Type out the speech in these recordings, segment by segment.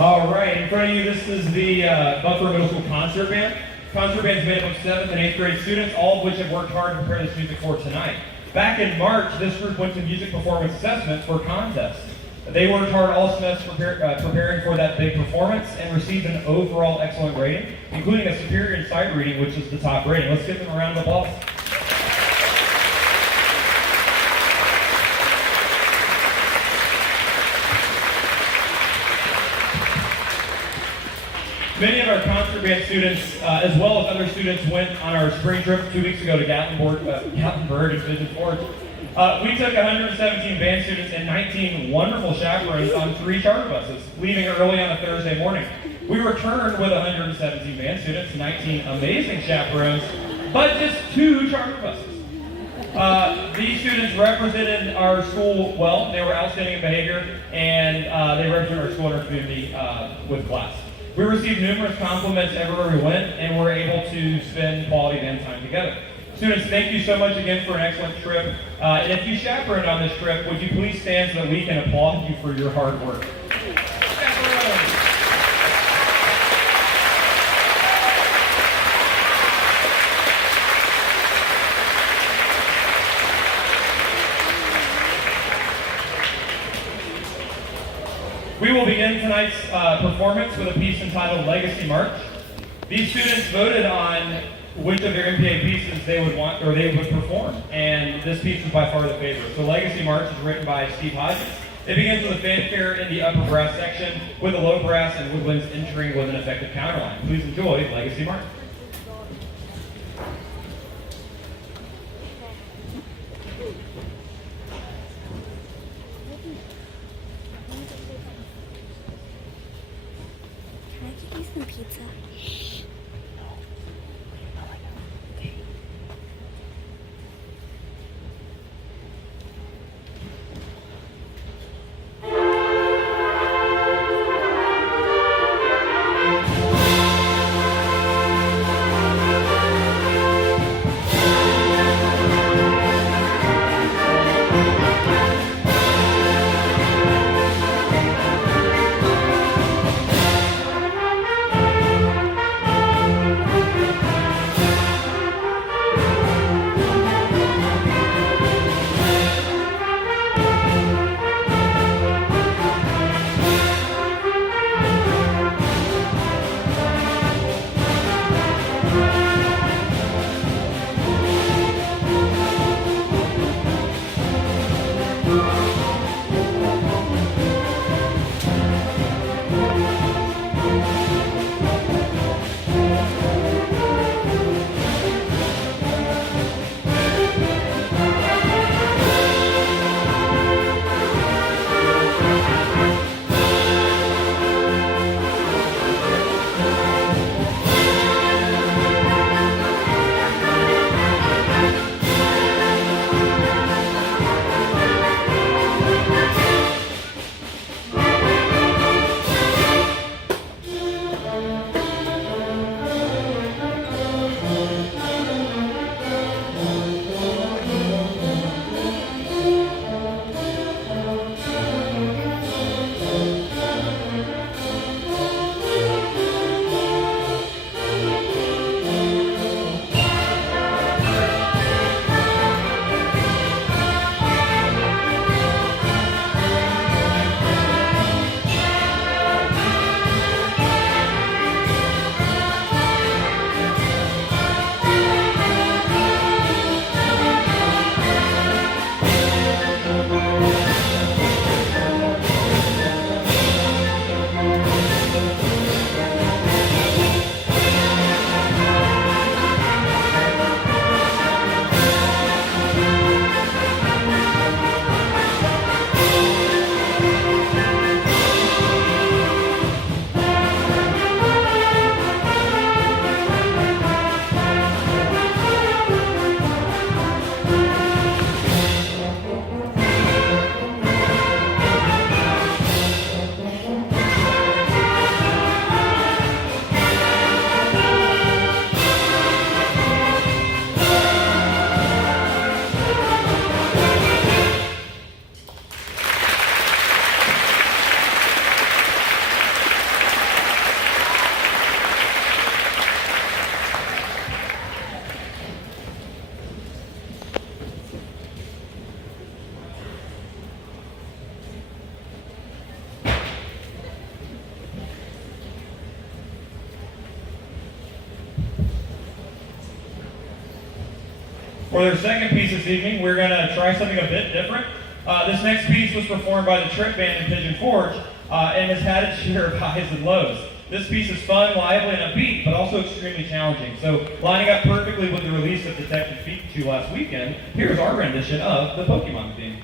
All right, in front of you, this is the Buckhorn Middle School Concert Band. Concert Band is made up of 7th and 8th grade students, all of which have worked hard to prepare this music for tonight. Back in March, this group went to music performance assessment for contests. They worked hard all semester preparing for that big performance and received an overall excellent rating, including a superior in sight reading, which is the top rating. Let's give them a round of applause. Many of our concert band students, as well as other students, went on our spring trip 2 weeks ago to Gatlinburg and Pigeon Forge. We took 117 band students and 19 wonderful chaperones on 3 charter buses, leaving early on a Thursday morning. We returned with 117 band students, 19 amazing chaperones, but just 2 charter buses. These students represented our school well. They were outstanding in behavior, and they represented our school and our community with class. We received numerous compliments everywhere we went, and were able to spend quality band time together. Students, thank you so much again for an excellent trip. And if you chaperoned on this trip, would you please stand so that we can applaud you for your hard work? Chaperones. We will begin tonight's performance with a piece entitled Legacy March. These students voted on which of their MPA pieces they would want or they would perform, and this piece is by far the favorite. So Legacy March is written by Steve Hodges. It begins with a fanfare in the upper brass section, with the low brass and woodwinds entering with an effective counterline. Please enjoy Legacy March. Some pizza. For their second piece this evening, we're going to try something a bit different. This next piece was performed by the Trip Band in Pigeon Forge and has had its share of highs and lows. This piece is fun, lively, and upbeat, but also extremely challenging. So, lining up perfectly with the release of Detective Pikachu last weekend, here's our rendition of the Pokemon theme.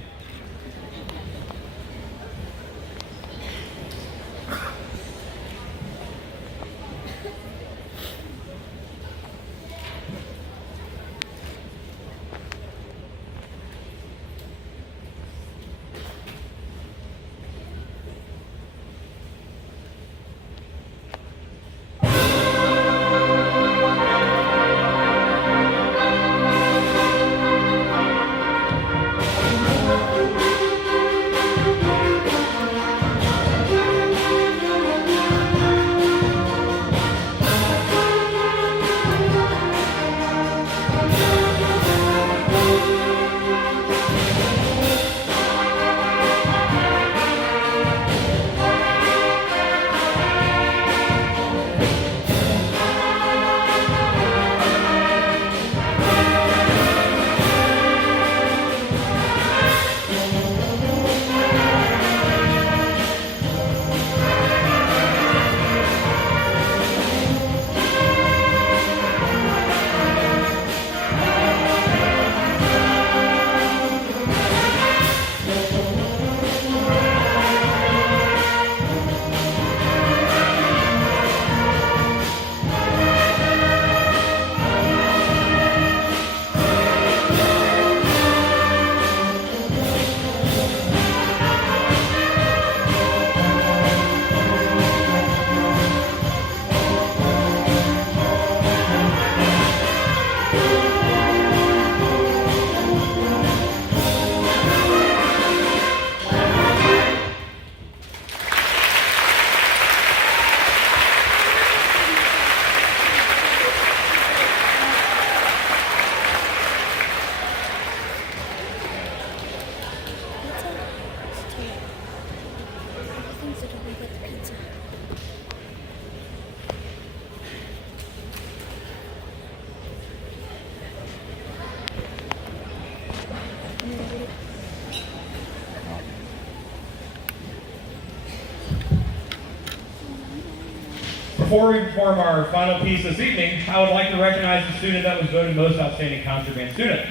Before we perform our final piece this evening, I would like to recognize the student that was voted most outstanding concert band student.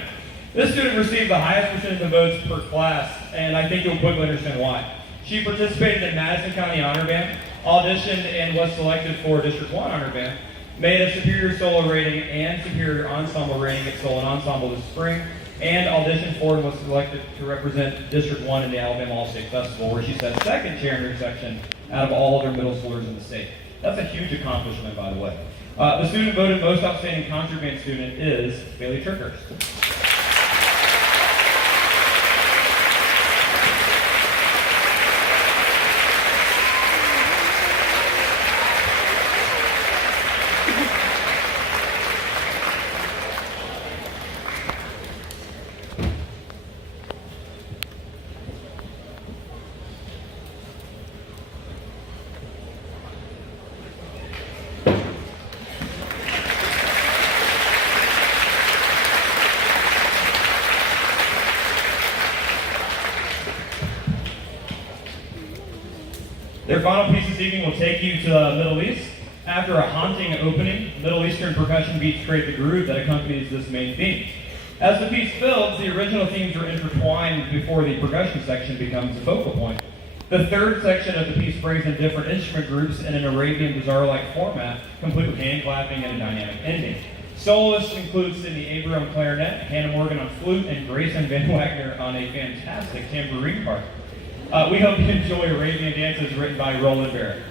This student received the highest percentage of votes per class, and I think you'll quickly understand why. She participated in Madison County Honor Band, auditioned and was selected for District 1 Honor Band, made a superior solo rating and superior ensemble rating at Solo and Ensemble this spring, and auditioned for and was selected to represent District 1 in the Alabama All-State Festival, where she sat second chair in her section out of all other middle schoolers in the state. That's a huge accomplishment, by the way. The student voted most outstanding concert band student is Bailey Trickhurst. Their final piece this evening will take you to the Middle East. After a haunting opening, Middle Eastern percussion beats create the groove that accompanies this main theme. As the piece builds, the original themes are intertwined before the percussion section becomes the focal point. The third section of the piece brings in different instrument groups in an Arabian bazaar-like format, complete with hand clapping and a dynamic ending. Soloists include Sydney Abram on clarinet, Hannah Morgan on flute, and Grayson Van Wagner on a fantastic tambourine part. We hope you enjoy Arabian Dances written by Roland Barrett.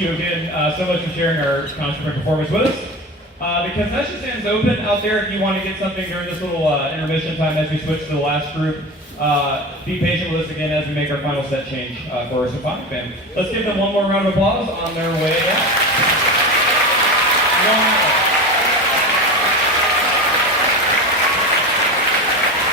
you again so much for sharing our concert and performance with us. The concession stand's open out there if you want to get something during this little intermission time as we switch to the last group. Be patient with us again as we make our final set change for our symphonic band. Let's give them one more round of applause on their way out.